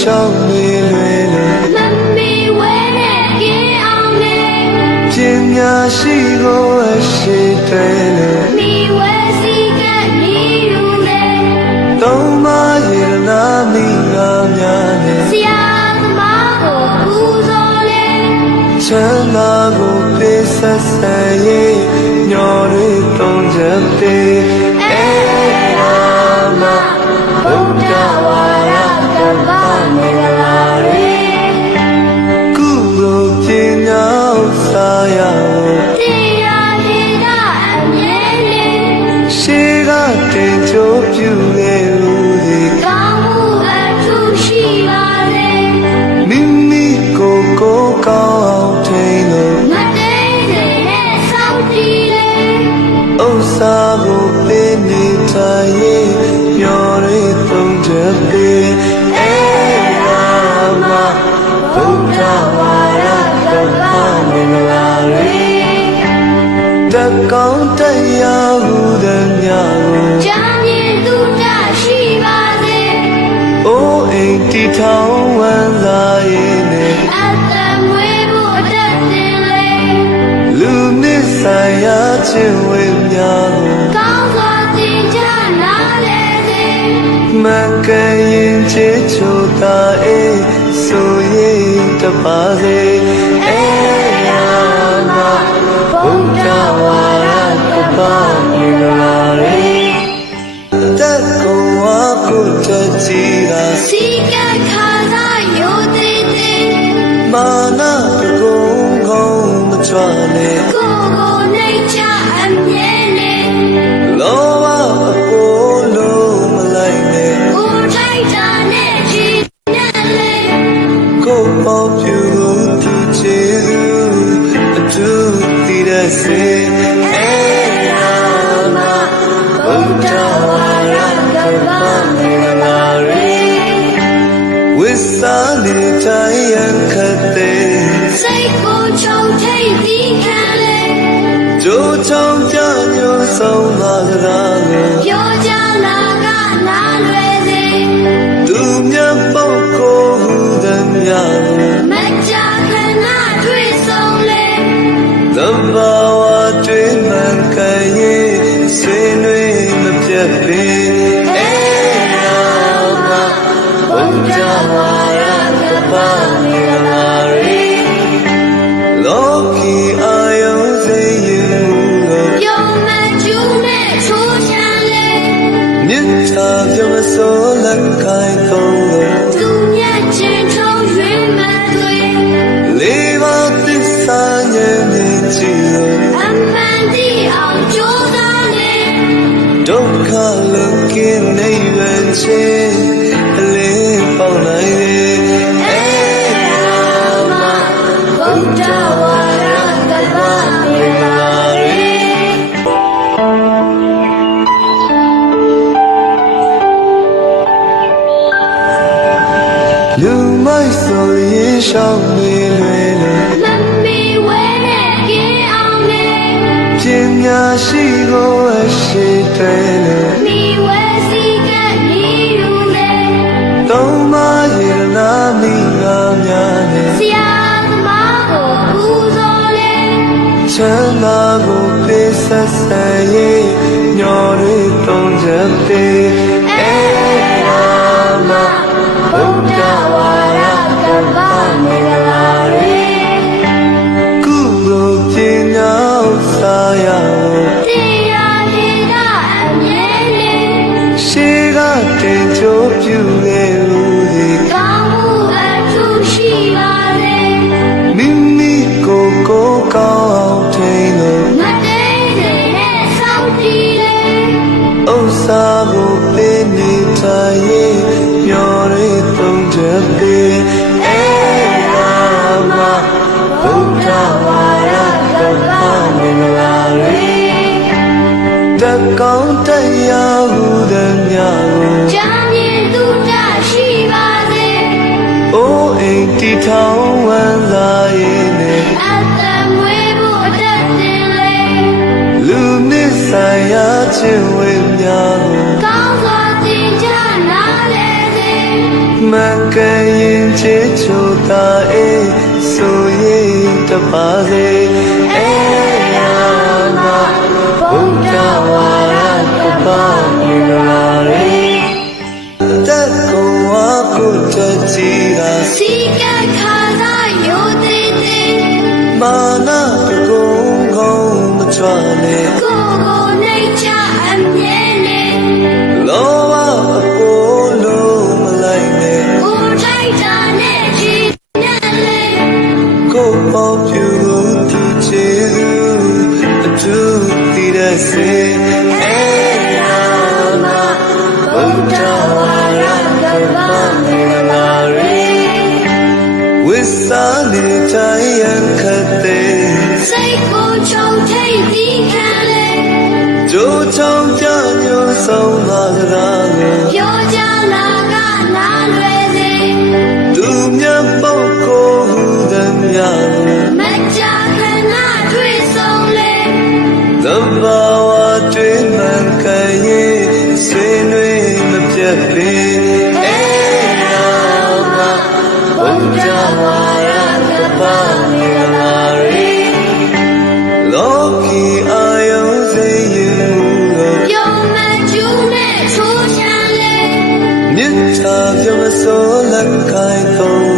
ရှောင်းနေလွယ်လို့မမီဝဲနဲ့ကင်းအောင်နဲ့ပညာရှိကိုအရှိတွေလို့မီဝဲစီကနီယူနဲ့သုံးမရေနာမိငါများနဲ့ဆရာသမားကိုပူဇော်လေချမ်းသာကိုပေးဆက်ဆက်ရေးညော်ရည်သုံးချက်ပေးဗုဒ္ဓဝါရကပ္ပမင်္ဂလာရေကုသိုလ်ပညာဥစ္စာရတရားလေးကအမြဲလေးရှေးကတင်ကြိုးပြုခဲ့လို့ဒီကောင်းမှုအထူးရှိပါစေမိမိကိုယ်ကောင်းအောင်ထိန်လို့မတိတ်တဲ့စောင့်ကြည့်လေဥစ္စာကိုပေးနေတိုင်းမျော်ရည်သုံးချက်ပေးဗုဒ္ဓဝါရကပ္ပမင်္ဂလာရေတကောင်းတရားဟုသည်များကိုကြံမြင်သူကြရှိပါစေအိုးအိမ်တီထောင်ဝမ်းသာရေးနဲ့အသက်မွေးဖို့အသက်တင်လေလူနစ်ဆိုင်ရာခြင်းဝေများကိုကောင်းစွာသင်ကြားနာလေစေမကရင်ချေချိုသာအေးဆိုရင်တပါစေဗုဒ္ဓဝါရကပ္ပမင်္ဂလာရေတက်ကုံဝါကုတတိသာစီကခါသာယိုသေးသေးမာနတကုံကောင်းမကြွနဲ့ကိုကိုနှိတ်ချအမြဲနဲ့လောဘအပေါ်လုံးမလိုက်နဲ့ကိုထိုက်တာနဲ့ကြည်နဲ့လေကိုပေါ်ပြုသူချေအတူတည်တဲ့စေဗုဒ္ဓဝါရကပ္ပမင်္ဂလာရေဝိစာနေတိုင်းရခတ်တဲ့စိတ်ကိုချုံထိတ်ပြီးခံလေကြိုးချောင်းကြညို့ဆုံးပါကရာကိုပြောကြလာကနားလွယ်စေသူမြတ်ပုဂ္ဂိုလ်ဟုသည်များကိုမကြခဏတွေ့ဆုံးလေသဘာဝတွေ့မှန်ခံရင်ဆွေးနွေးမပြတ်ပေဗုဒ္ဓဝါရကပ္ပမင်္ဂလာရေလောကီအာယုစိတ်ရမှုကိုပြုံးမကျူးနဲ့ချိုးချမ်းလေမြတ်တာပြုံးစိုးလက်ကိုင်းသုံးလို့သူမြတ်ချင်းထုံးရွေးမသွေလေးပါးသစ္စာဉာဏ်မြင်ကြည့်လို့အမှန်တိအောင်ကြိုးစားလေဒုက္ခလွန်ကင်းနိဗ္ဗာန်ချင်းအလင်းပေါက်နိုင်လေဗုဒ္ဓဝါရကပ္ပမင်္ဂလာရေလူမိုက်ဆိုရင်ရှောင်းနေလွယ်လို့မမီဝဲနဲ့ကင်းအောင်နဲ့ပညာရှိကိုအရှိတွေလို့မီဝဲစီကနီယူနဲ့သုံးမရေနာမိငါများနဲ့ဆရာသမားကိုပူဇော်လေချမ်းသာကိုပေးဆက်ဆက်ရေးညော်ရည်သုံးချက်ပေးဗုဒ္ဓဝါရကပ္ပမင်္ဂလာရေကုသိုလ်ပညာဥစ္စာရတရားလေးကအမြဲလေးရှေးကတင်ကြိုးပြုခဲ့လို့ဒီကောင်းမှုအထူးရှိပါစေမိမိကိုယ်ကောင်းအောင်ထိန်လို့မတိတ်တဲ့စောင့်ကြည့်လေဥစ္စာကိုပေးနေတိုင်းမျော်ရည်သုံးချက်ပေးဗုဒ္ဓဝါရကပ္ပမင်္ဂလာရေတကောင်းတရားဟုသည်များကိုကြံမြင်သူကြရှိပါစေအိုးအိမ်တီထောင်ဝမ်းသာရေးနဲ့အသက်မွေးဖို့အသက်တင်လေလူနစ်ဆိုင်ရာခြင်းဝေများကိုကောင်းစွာသင်ကြားနာလေစေမ န်ကန်ရင်ချစ်ချိုတာအေးဆိုရင်တပါစေအေးရမဘုရားဝါရကပါမြေလာရေတက်ကောဝါကိုတချီတာ စီကခါသာယိုသေးသေး မာနာတကုံကောင်းမချွာနဲ့ ကိုကိုနေချအမြဲနေ လောဘအပေါ်လုံးမလိုက်နဲ့ ကိုထိုက်တာနဲ့ကြည်နဲ့လေ ကိုပေါ်ပြူသူချေအတူတည်တဲ့စေအေးရမဘုရားဝါရကပါမြေလာရေဝိစာနေတိုင်းရခတ်တဲ့ စိတ်ကိုချုံထိတ်ပြီးခံလေ ကြိုးချောင်းကြညို့ဆုံးလာကြတာလေ ပြောကြလာကနားလွယ်စေ သူမြတ်ပုတ်ကိုဟူသည်များ မကြခဏတွေ့ဆုံးလေ သဘာဝတွေ့မှန်ကန်ရင်ဆွေးနွေးမပြတ်လေအေးရမဘုရားဝါရကပါမြေလာရေလောကီအာယုံစေရင်ကို ပြုံးမကျူးနဲ့ချိုးချမ်းလေ မြစ်ချပြောမစိုးလက်ကိုင်းသုံး